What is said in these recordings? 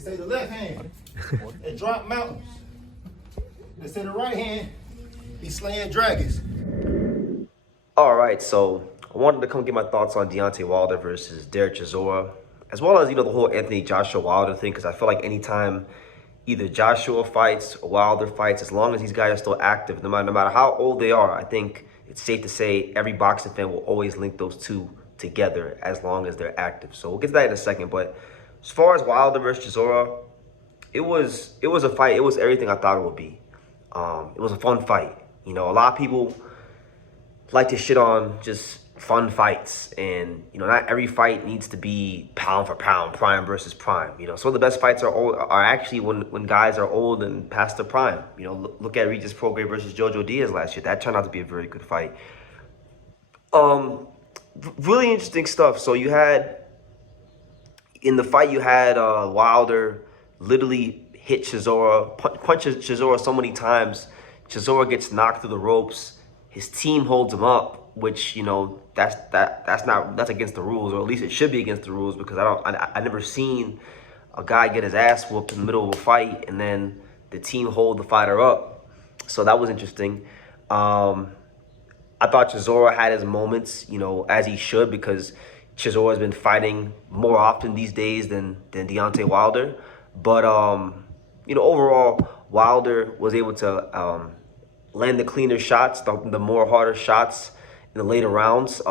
They say the left hand, it drop mountains. They say the right hand, be slaying dragons. All right, so I wanted to come get my thoughts on Deontay Wilder versus Derek Chisora, as well as the whole Anthony Joshua Wilder thing, because I feel like anytime either Joshua fights or Wilder fights, as long as these guys are still active, no matter how old they are, I think it's safe to say every boxing fan will always link those two together as long as they're active. So we'll get to that in a second. But as far as Wilder versus Chisora, it was a fight. It was everything I thought it would be. It was a fun fight. A lot of people like to shit on just fun fights, and not every fight needs to be pound for pound, prime versus prime. Some of the best fights are actually when guys are old and past their prime. Look at Regis Prograis versus Jojo Diaz last year. That turned out to be a very good fight. Really interesting stuff. So in the fight you had Wilder literally hit Chisora, punches Chisora so many times. Chisora gets knocked through the ropes. His team holds him up, which that's against the rules, or at least it should be against the rules, because I never seen a guy get his ass whooped in the middle of a fight and then the team hold the fighter up. So that was interesting. I thought Chisora had his moments, as he should, because Chisora has been fighting more often these days than Deontay Wilder. But overall, Wilder was able to land the cleaner shots, the more harder shots in the later rounds.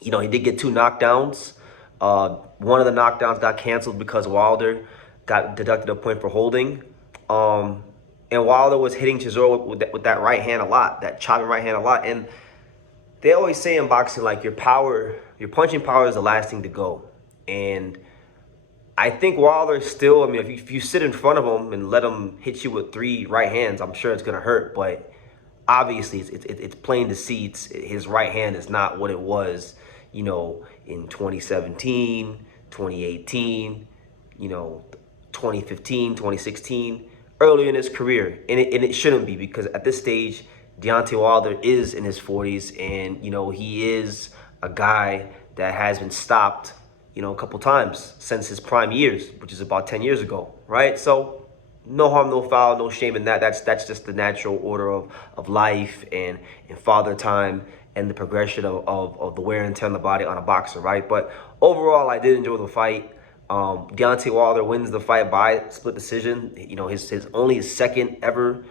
He did get 2 knockdowns. One of the knockdowns got canceled because Wilder got deducted a point for holding. And Wilder was hitting Chisora with that right hand a lot, that chopping right hand a lot. And they always say in boxing, like, your punching power is the last thing to go. And I think Wilder still, if you sit in front of him and let him hit you with 3 right hands, I'm sure it's going to hurt. But obviously, it's plain to see his right hand is not what it was, in 2017, 2018, 2015, 2016, earlier in his career. And it shouldn't be, because at this stage, Deontay Wilder is in his 40s, and, he is a guy that has been stopped a couple times since his prime years, which is about 10 years ago, right? So no harm, no foul, no shame in that. That's just the natural order of life and father time and the progression of the wear and tear on the body on a boxer, right? But overall, I did enjoy the fight. Deontay Wilder wins the fight by split decision. His only his second ever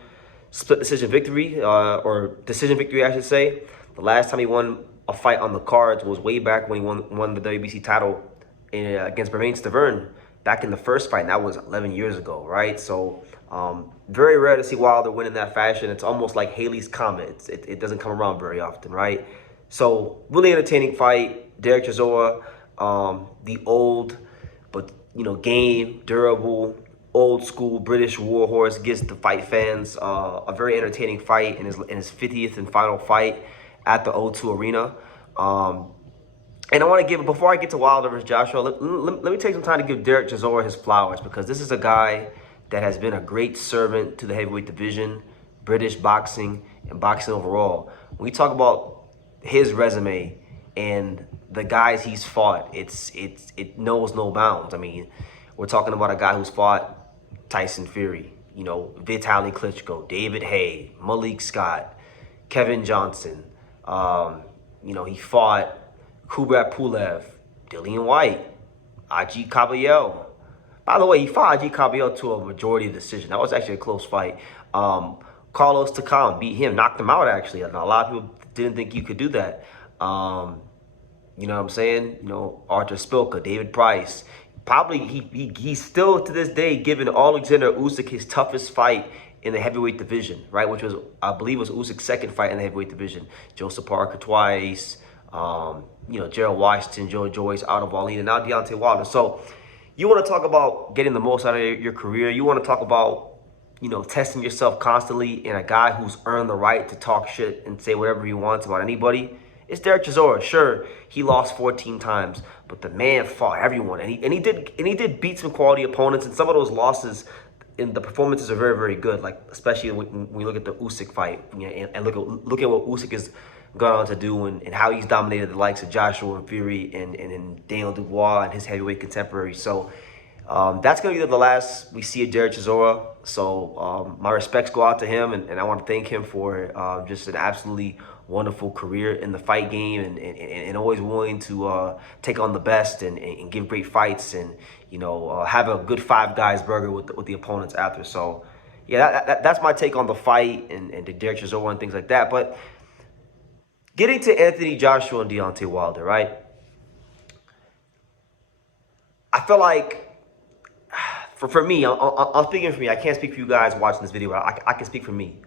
split decision victory, or decision victory, I should say. The last time he won a fight on the cards was way back when he won the WBC title against Bermane Stiverne back in the first fight, and that was 11 years ago, right? So very rare to see Wilder win in that fashion. It's almost like Haley's Comet. It doesn't come around very often, right? So really entertaining fight. Derek Chisora, the old but game, durable, old school British warhorse, gives the fight fans a very entertaining fight in his 50th and final fight at the O2 Arena. And I want to before I get to Wilder versus Joshua, let me take some time to give Derek Chisora his flowers, because this is a guy that has been a great servant to the heavyweight division, British boxing, and boxing overall. When we talk about his resume and the guys he's fought, it knows no bounds. We're talking about a guy who's fought Tyson Fury, Vitaly Klitschko, David Haye, Malik Scott, Kevin Johnson. He fought Kubrat Pulev, Dillian White, Ajit Caballero. By the way, he fought Ajit Caballero to a majority decision. That was actually a close fight. Carlos Takam beat him, knocked him out, actually. A lot of people didn't think you could do that. You know what I'm saying? Arthur Spilka, David Price. Probably he's still to this day giving Alexander Usyk his toughest fight in the heavyweight division, right? Which was, I believe, was Usyk's second fight in the heavyweight division. Joseph Parker twice, Gerald Washington, Joe Joyce, Otto Wallin, and now Deontay Wilder. So you want to talk about getting the most out of your career. You want to talk about, testing yourself constantly, and a guy who's earned the right to talk shit and say whatever he wants about anybody. It's Derek Chisora. Sure, he lost 14 times, but the man fought everyone, and he did beat some quality opponents. And some of those losses, in the performances, are very, very good. Like, especially when we look at the Usyk fight, and look at what Usyk has gone on to do, and how he's dominated the likes of Joshua and Fury and Daniel Dubois and his heavyweight contemporaries. So That's going to be the last we see of Derek Chisora. So my respects go out to him, and I want to thank him for just an absolutely wonderful career in the fight game, and always willing to take on the best and give great fights, and have a good Five Guys burger with the opponents after. So yeah, that's my take on the fight and the Derek Chisora and things like that. But getting to Anthony Joshua and Deontay Wilder, right? I feel like for me, I'm speaking for me. I can't speak for you guys watching this video, but I can speak for me.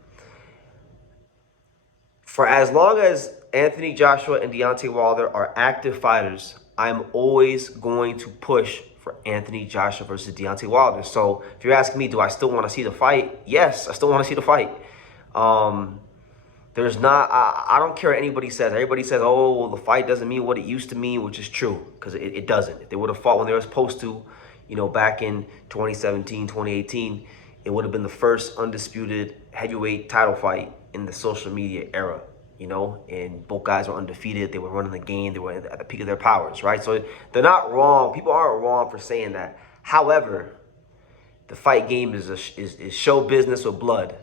For as long as Anthony Joshua and Deontay Wilder are active fighters, I'm always going to push for Anthony Joshua versus Deontay Wilder. So if you're asking me, do I still want to see the fight? Yes, I still want to see the fight. There's not, I don't care what anybody says. Everybody says, oh, well, the fight doesn't mean what it used to mean, which is true, because it doesn't. If they would have fought when they were supposed to, back in 2017, 2018, it would have been the first undisputed heavyweight title fight in the social media era, and both guys were undefeated. They were running the game. They were at the peak of their powers, right? So they're not wrong. People aren't wrong for saying that. However, the fight game is show business with blood,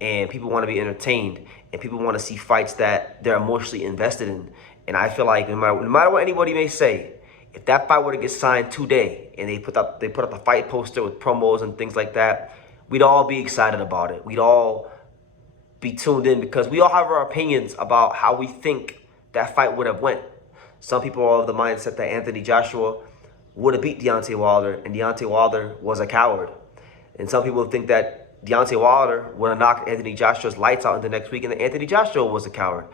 and people want to be entertained, and people want to see fights that they're emotionally invested in. And I feel like no matter what anybody may say, if that fight were to get signed today and they put up the fight poster with promos and things like that, we'd all be excited about it. We'd all be tuned in because we all have our opinions about how we think that fight would have went. Some people are of the mindset that Anthony Joshua would have beat Deontay Wilder and Deontay Wilder was a coward. And some people think that Deontay Wilder would have knocked Anthony Joshua's lights out into next week and that Anthony Joshua was a coward.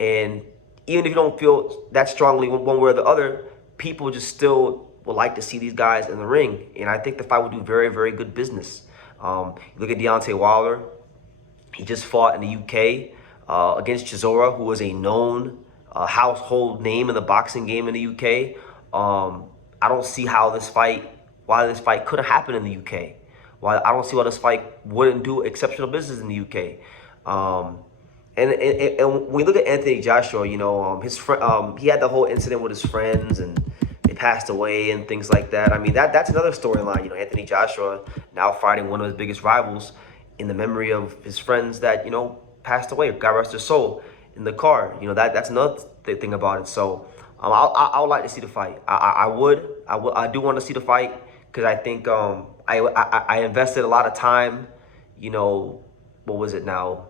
And even if you don't feel that strongly one way or the other, people just still would like to see these guys in the ring. And I think the fight would do very, very good business. Look at Deontay Wilder. He just fought in the UK against Chisora, who was a known household name in the boxing game in the UK. I don't see why this fight couldn't happen in the UK. I don't see why this fight wouldn't do exceptional business in the UK. And when we look at Anthony Joshua, his friend, he had the whole incident with his friends and they passed away and things like that. I mean, that's another storyline. Anthony Joshua now fighting one of his biggest rivals in the memory of his friends that, passed away, God rest their soul, in the car. That's another thing about it. So I would like to see the fight. I do want to see the fight because I think I invested a lot of time, what was it now?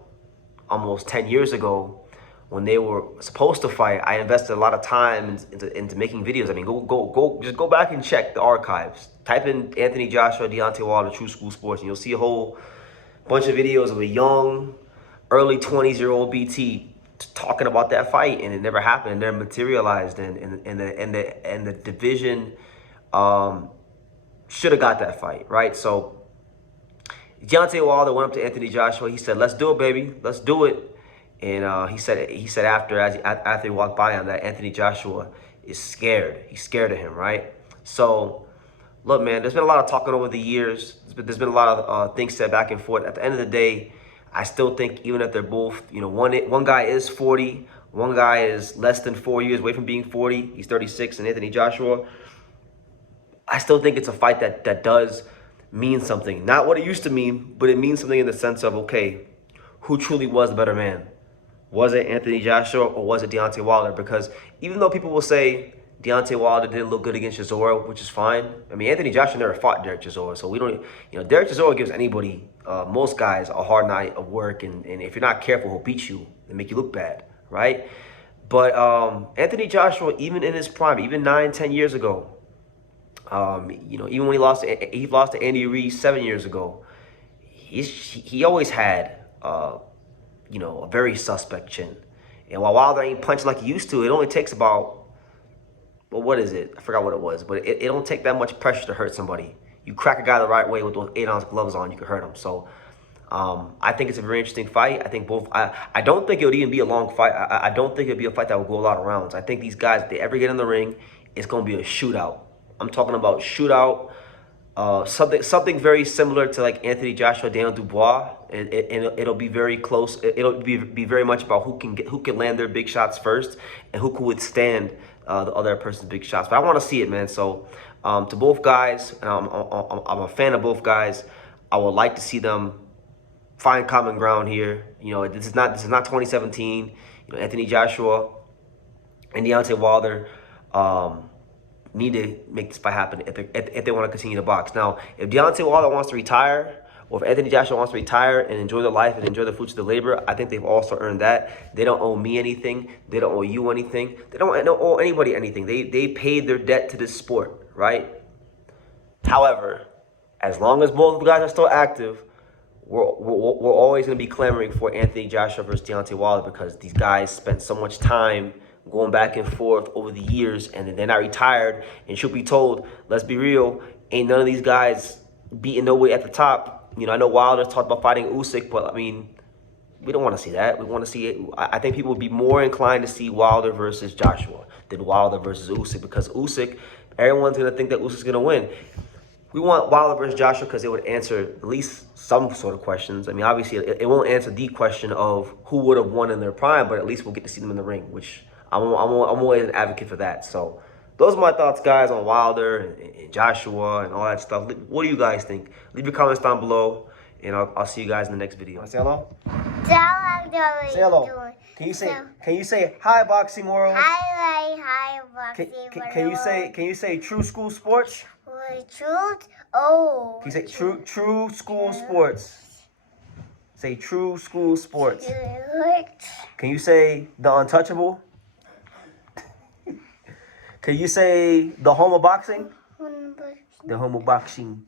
Almost 10 years ago when they were supposed to fight. I invested a lot of time into making videos. I mean, just go back and check the archives. Type in Anthony Joshua, Deontay Wilder, True School Sports, and you'll see a whole bunch of videos of a young, early 20s-year-old BT talking about that fight, and it never happened. It never materialized, and the division should have got that fight, right? So Deontay Wilder went up to Anthony Joshua. He said, "Let's do it, baby. Let's do it." And he said after he walked by him that Anthony Joshua is scared. He's scared of him, right? So, look, man, there's been a lot of talking over the years. There's been a lot of things said back and forth. At the end of the day, I still think even if they're both, one guy is 40, one guy is less than 4 years away from being 40. He's 36, and Anthony Joshua. I still think it's a fight that does mean something. Not what it used to mean, but it means something in the sense of, okay, who truly was the better man? Was it Anthony Joshua or was it Deontay Wilder? Because even though people will say Deontay Wilder didn't look good against Chisora, which is fine. I mean, Anthony Joshua never fought Derek Chisora, so we don't, Derek Chisora gives anybody, most guys, a hard night of work, and if you're not careful, he'll beat you and make you look bad, right? But Anthony Joshua, even in his prime, even 9-10 years ago, even when he lost to Andy Reid 7 years ago, he always had a very suspect chin. And while Wilder ain't punching like he used to, it only takes about, well, what is it? I forgot what it was, but it don't take that much pressure to hurt somebody. You crack a guy the right way with those 8-ounce gloves on, you can hurt him. So I think it's a very interesting fight. I think I don't think it would even be a long fight. I don't think it'd be a fight that would go a lot of rounds. I think these guys, if they ever get in the ring, it's going to be a shootout. I'm talking about shootout, something very similar to like Anthony Joshua, Daniel Dubois, and it'll be very close. It'll be very much about who can land their big shots first and who can withstand the other person's big shots. But I want to see it, man. So To both guys, and I'm a fan of both guys. I would like to see them find common ground here. You know, this is not 2017. You know, Anthony Joshua and Deontay Wilder need to make this fight happen if they want to continue to box. Now, if Deontay Wilder wants to retire, or if Anthony Joshua wants to retire and enjoy their life and enjoy the fruits of their labor, I think they've also earned that. They don't owe me anything. They don't owe you anything. They don't owe anybody anything. They paid their debt to this sport, right? However, as long as both guys are still active, we're always going to be clamoring for Anthony Joshua versus Deontay Wilder because these guys spent so much time going back and forth over the years, and they're not retired. And should be told, let's be real, ain't none of these guys beating nobody at the top. You know, I know Wilder's talked about fighting Usyk, but I mean, we don't want to see that. We want to see it. I think people would be more inclined to see Wilder versus Joshua than Wilder versus Usyk, because Usyk, everyone's going to think that Usyk's going to win. We want Wilder versus Joshua because it would answer at least some sort of questions. I mean, obviously, it won't answer the question of who would have won in their prime, but at least we'll get to see them in the ring, which I'm always an advocate for that. So those are my thoughts, guys, on Wilder and Joshua and all that stuff. What do you guys think? Leave your comments down below, and I'll see you guys in the next video. Say hello? Say hello. Can you say hi, Boxing World? Hi, Boxing World. Can you say True School Sports? Truth? Oh. Can you say True School Sports? Say True School Sports. Can you say The Untouchable? Can you say The Home of Boxing? The Home of Boxing.